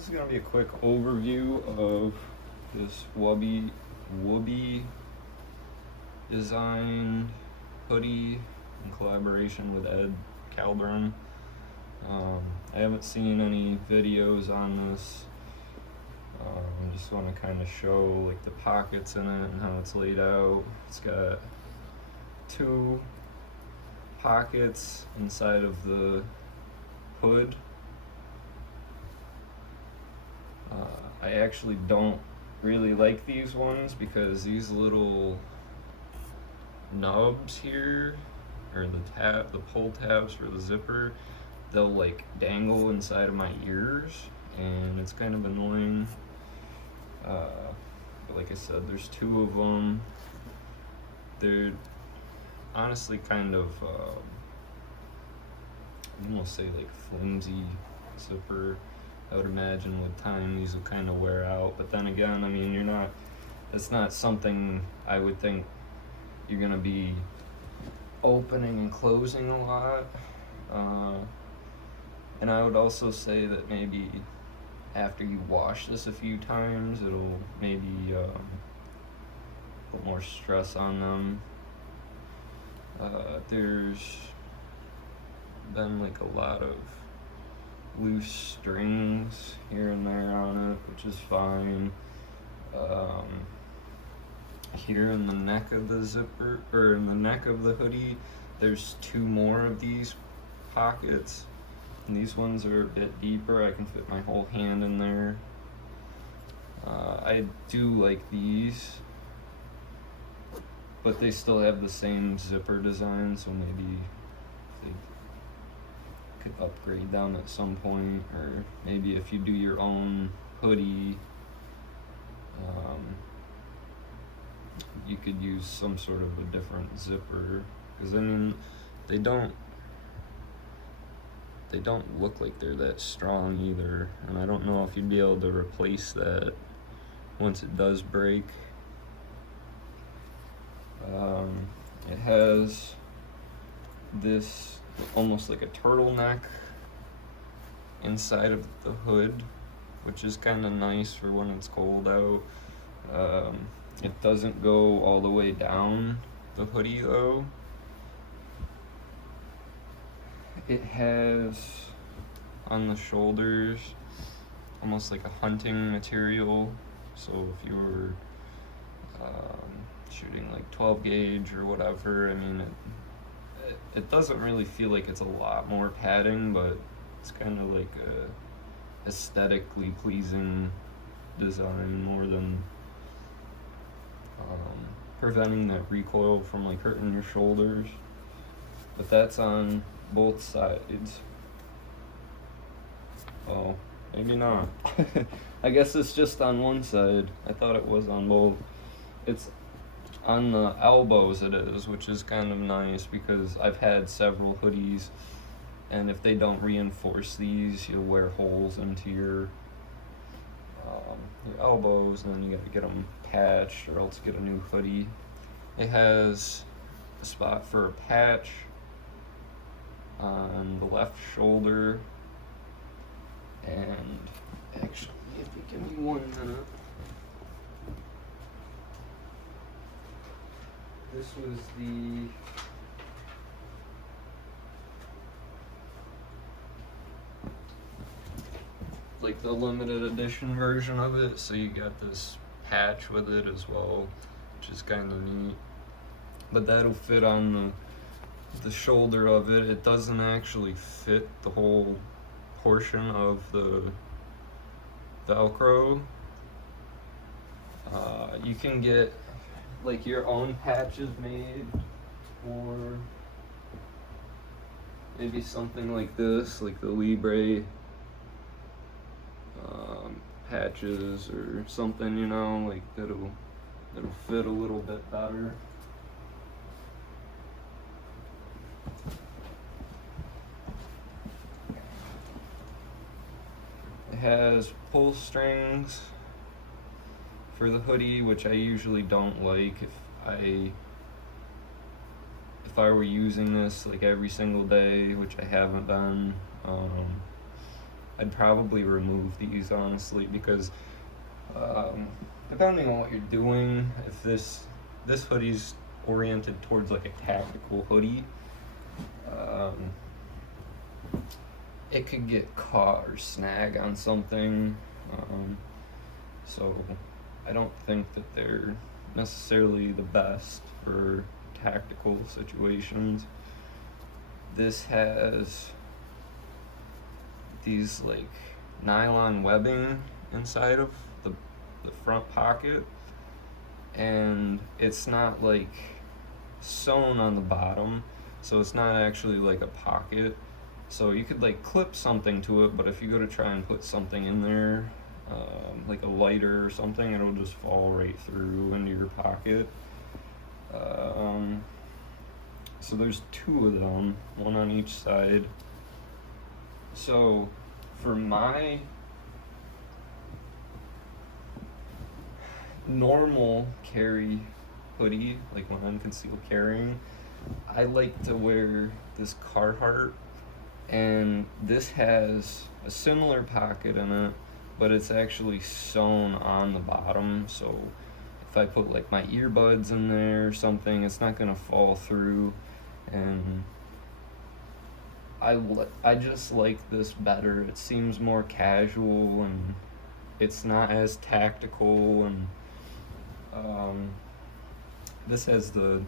This is going to be a quick overview of this Woobies design hoodie in collaboration with Calderon. I haven't seen any videos on this. I just want to kind of show like the pockets in it and how it's laid out. It's got 2 pockets inside of the hood. I actually don't really like these ones because these little nubs here, or the pull tabs for the zipper, they'll like dangle inside of my ears and it's kind of annoying. But like I said, there's 2 of them. They're honestly kind of I'm gonna say like flimsy zipper. I would imagine with time these will kind of wear out, but then again, I mean, it's not something I would think you're gonna be opening and closing a lot. And I would also say that maybe after you wash this a few times, it'll maybe put more stress on them. There's been like a lot of loose strings here and there on it, which is fine. Here in the neck of the zipper, or in the neck of the hoodie, there's 2 more of these pockets, and these ones are a bit deeper. I can fit my whole hand in there. I do like these, but they still have the same zipper design, so maybe they could upgrade them at some point, or maybe if you do your own hoodie, you could use some sort of a different zipper, because I mean they don't look like they're that strong either, and I don't know if you'd be able to replace that once it does break. It has this almost like a turtleneck inside of the hood, which is kind of nice for when it's cold out. It doesn't go all the way down the hoodie though. It has on the shoulders almost like a hunting material, so if you were shooting like 12 gauge or whatever, I mean it doesn't really feel like it's a lot more padding, but it's kind of like a aesthetically pleasing design more than preventing that recoil from like hurting your shoulders. But that's on both sides. Oh, maybe not. I guess it's just on one side. I thought it was on both. It's on the elbows it is, which is kind of nice because I've had several hoodies, and if they don't reinforce these, you'll wear holes into your elbows, and then you gotta get them patched or else get a new hoodie. It has a spot for a patch on the left shoulder, and actually, if you give me 1 minute. This was the limited edition version of it, so you got this patch with it as well, which is kind of neat. But that'll fit on the shoulder of it. It doesn't actually fit the whole portion of the Velcro. You can get like your own patches made, or maybe something like this, like the Libre patches or something, you know, like that'll fit a little bit better. It has pull strings for the hoodie, which I usually don't like. If I were using this like every single day, which I haven't been, I'd probably remove these, honestly, because depending on what you're doing, if this hoodie's oriented towards like a tactical hoodie, it could get caught or snag on something. So I don't think that they're necessarily the best for tactical situations. This has these like nylon webbing inside of the front pocket, and it's not like sewn on the bottom, so it's not actually like a pocket. So you could like clip something to it, but if you go to try and put something in there, like a lighter or something, it'll just fall right through into your pocket. So there's two of them, one on each side. So for my normal carry hoodie, like when I'm concealed carrying, I like to wear this Carhartt, and this has a similar pocket in it, but it's actually sewn on the bottom, so if I put like my earbuds in there or something, it's not gonna fall through. And I just like this better. It seems more casual, and it's not as tactical, and this has the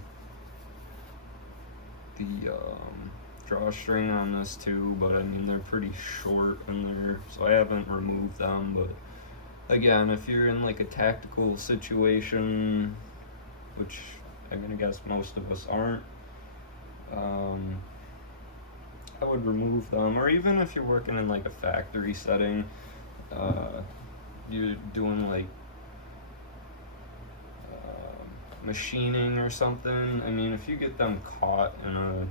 drawstring on this too, but I mean they're pretty short in there, so I haven't removed them. But again, if you're in like a tactical situation, which I'm gonna guess most of us aren't, I would remove them. Or even if you're working in like a factory setting, you're doing like machining or something, I mean if you get them caught in a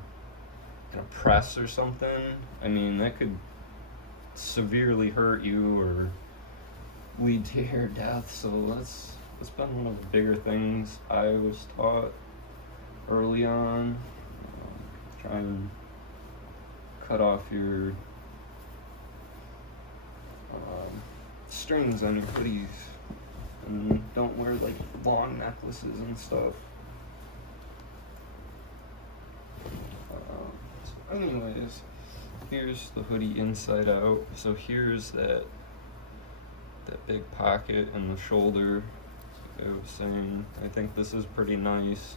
press or something, I mean that could severely hurt you or lead to your death. So that's been one of the bigger things I was taught early on. Try and cut off your strings on your hoodies, and don't wear like long necklaces and stuff. So anyways, here's the hoodie inside out. So here's that big pocket in the shoulder, like I was saying. I think this is pretty nice.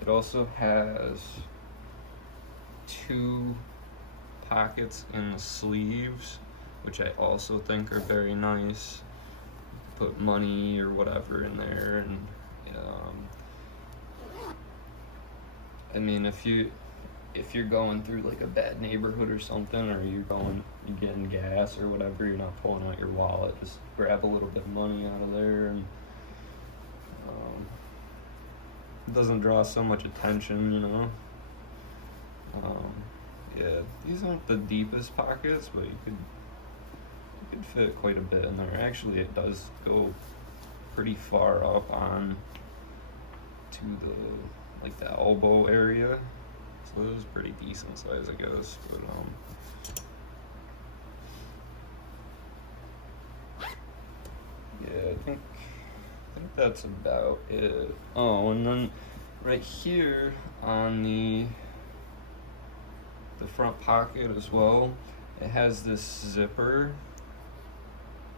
It also has two pockets in the sleeves, which I also think are very nice. Put money or whatever in there, and I mean if you're going through like a bad neighborhood or something, or you're getting gas or whatever, you're not pulling out your wallet, just grab a little bit of money out of there, and it doesn't draw so much attention, you know. Yeah, these aren't the deepest pockets, but you could fit quite a bit in there. Actually, it does go pretty far up on to the elbow area, so it was pretty decent size, I guess. But yeah, I think that's about it. Oh, and then right here on the front pocket as well, it has this zipper.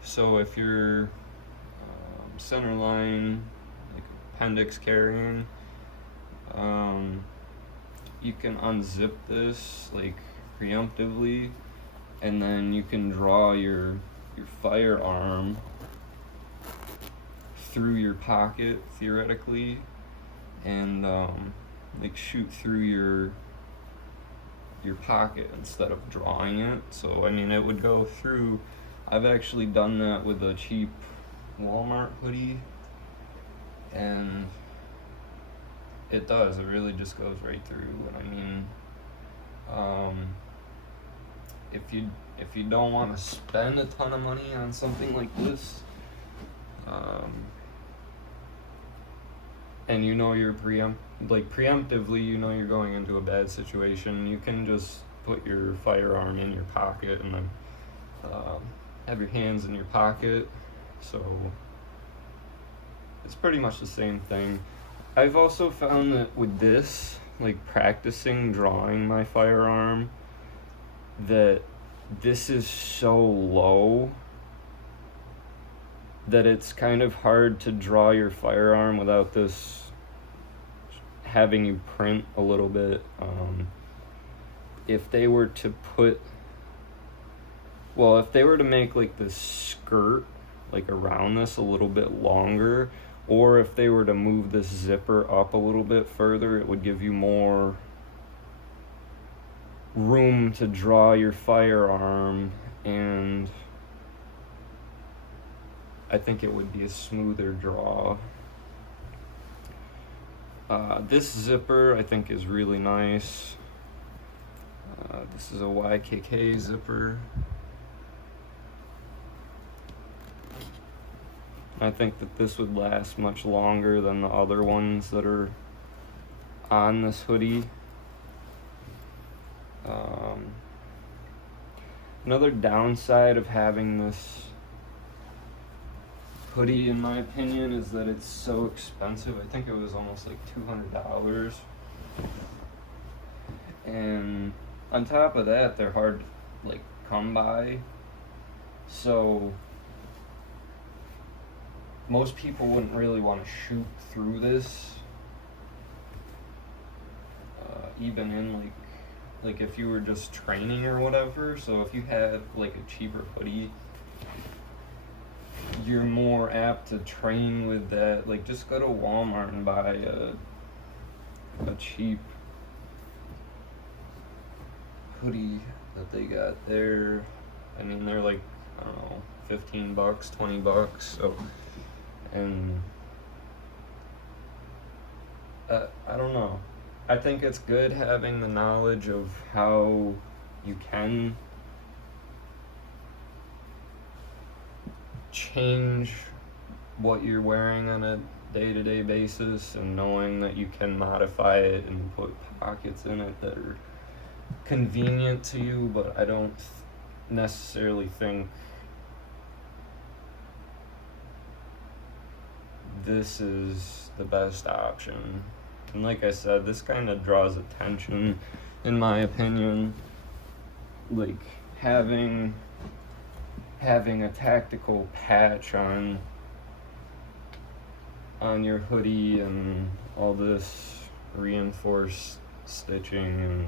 So if you're centerline, like appendix carrying, you can unzip this like preemptively, and then you can draw your firearm through your pocket theoretically, and like shoot through your pocket instead of drawing it. So I mean it would go through. I've actually done that with a cheap Walmart hoodie, and it does. It really just goes right through. And I mean, if you don't want to spend a ton of money on something like this, and you know you're preemptively, you know you're going into a bad situation, you can just put your firearm in your pocket and then have your hands in your pocket. So it's pretty much the same thing. I've also found that with this, like practicing drawing my firearm, that this is so low that it's kind of hard to draw your firearm without this having you print a little bit. If they were to make like this skirt like around this a little bit longer, or if they were to move this zipper up a little bit further, it would give you more room to draw your firearm, and I think it would be a smoother draw. This zipper I think is really nice. This is a YKK zipper. I think that this would last much longer than the other ones that are on this hoodie. Another downside of having this hoodie, in my opinion, is that it's so expensive. I think it was almost like $200. And on top of that, they're hard to like come by. So most people wouldn't really want to shoot through this, even in like if you were just training or whatever. So if you had like a cheaper hoodie, you're more apt to train with that. Like just go to Walmart and buy a cheap hoodie that they got there. I mean, they're like, I don't know, $15, $20. So, and I don't know. I think it's good having the knowledge of how you can change what you're wearing on a day-to-day basis, and knowing that you can modify it and put pockets in it that are convenient to you. But I don't necessarily think this is the best option. And like I said, this kind of draws attention, in my opinion. Like having a tactical patch on your hoodie and all this reinforced stitching, and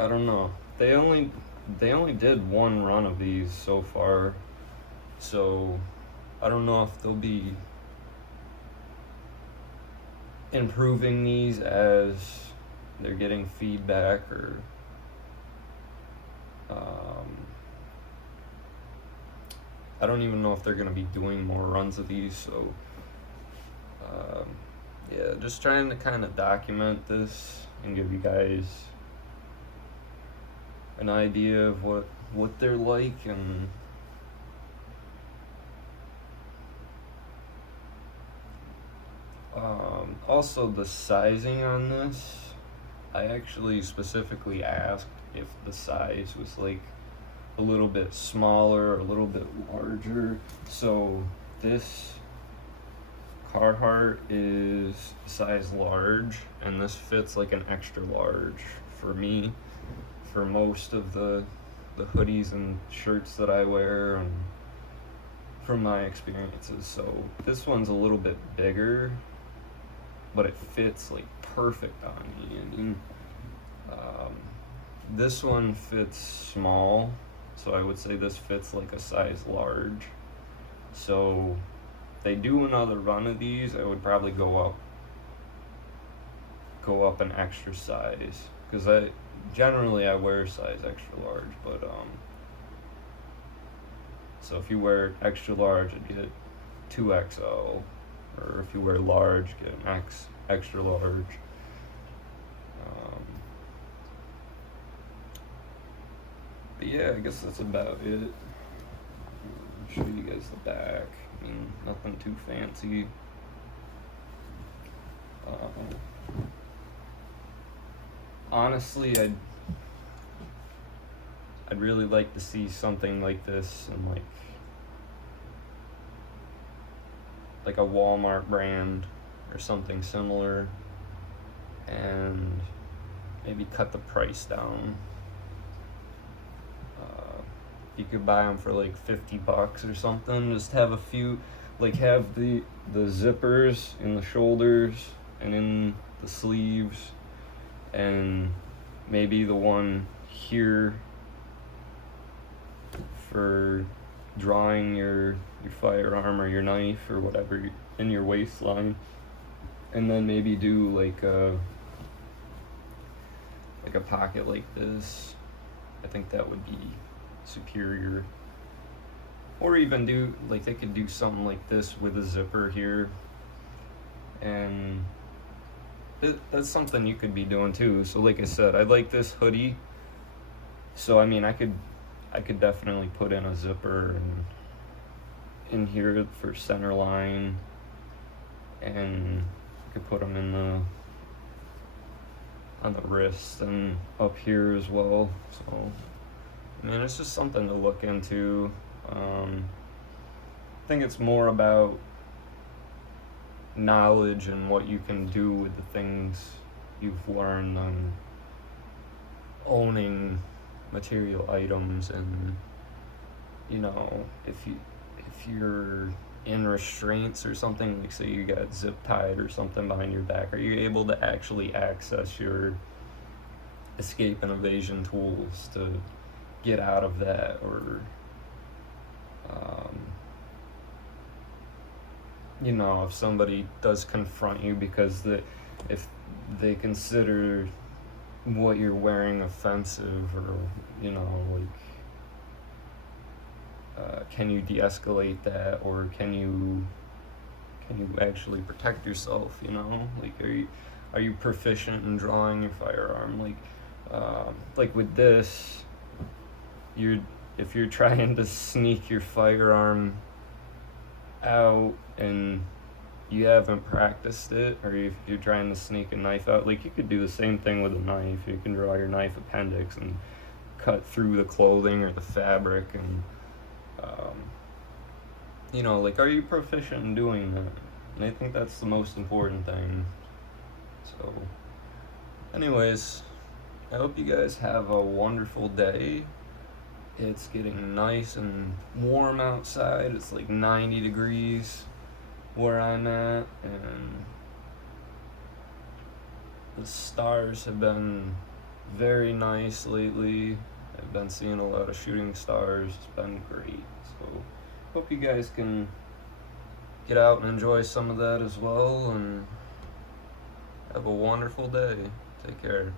I don't know. They only did one run of these so far, so I don't know if they'll be improving these as they're getting feedback, or I don't even know if they're going to be doing more runs of these. So yeah, just trying to kind of document this and give you guys an idea of what they're like. And also the sizing on this, I actually specifically asked if the size was like a little bit smaller or a little bit larger. So this Carhartt is size large, and this fits like an extra large for me, for most of the hoodies and shirts that I wear, and from my experiences. So this one's a little bit bigger, but it fits like perfect on me. I mean, this one fits small, so I would say this fits like a size large. So if they do another run of these, I would probably go up an extra size, because I wear size extra large. But so if you wear extra large, I'd get 2XL, or if you wear large, get an extra large. But yeah, I guess that's about it. I'll show you guys the back. I mean, nothing too fancy. honestly, I'd really like to see something like this in like a Walmart brand or something similar, and maybe cut the price down. You could buy them for like $50 or something. Just have a few, like have the zippers in the shoulders and in the sleeves, and maybe the one here for drawing your firearm or your knife or whatever in your waistline, and then maybe do like a pocket like this. I think that would be superior. Or even do like, they could do something like this with a zipper here, and that's something you could be doing too. So like I said, I like this hoodie, so I mean I could definitely put in a zipper and in here for center line, and could put them in on the wrist and up here as well. So I mean, it's just something to look into. I think it's more about knowledge and what you can do with the things you've learned on owning material items. And you know, if you're in restraints or something, like say you got zip tied or something behind your back, are you able to actually access your escape and evasion tools to get out of that? Or you know, if somebody does confront you because if they consider what you're wearing offensive, or you know, like can you de-escalate that, or can you actually protect yourself? You know, like are you proficient in drawing your firearm? Like with this, if you're trying to sneak your firearm out and you haven't practiced it, or if you're trying to sneak a knife out, like you could do the same thing with a knife. You can draw your knife appendix and cut through the clothing or the fabric, and you know, like, are you proficient in doing that? And I think that's the most important thing. So anyways, I hope you guys have a wonderful day. It's getting nice and warm outside. It's like 90 degrees where I'm at, and the stars have been very nice lately. I've been seeing a lot of shooting stars. It's been great. So hope you guys can get out and enjoy some of that as well, and have a wonderful day. Take care.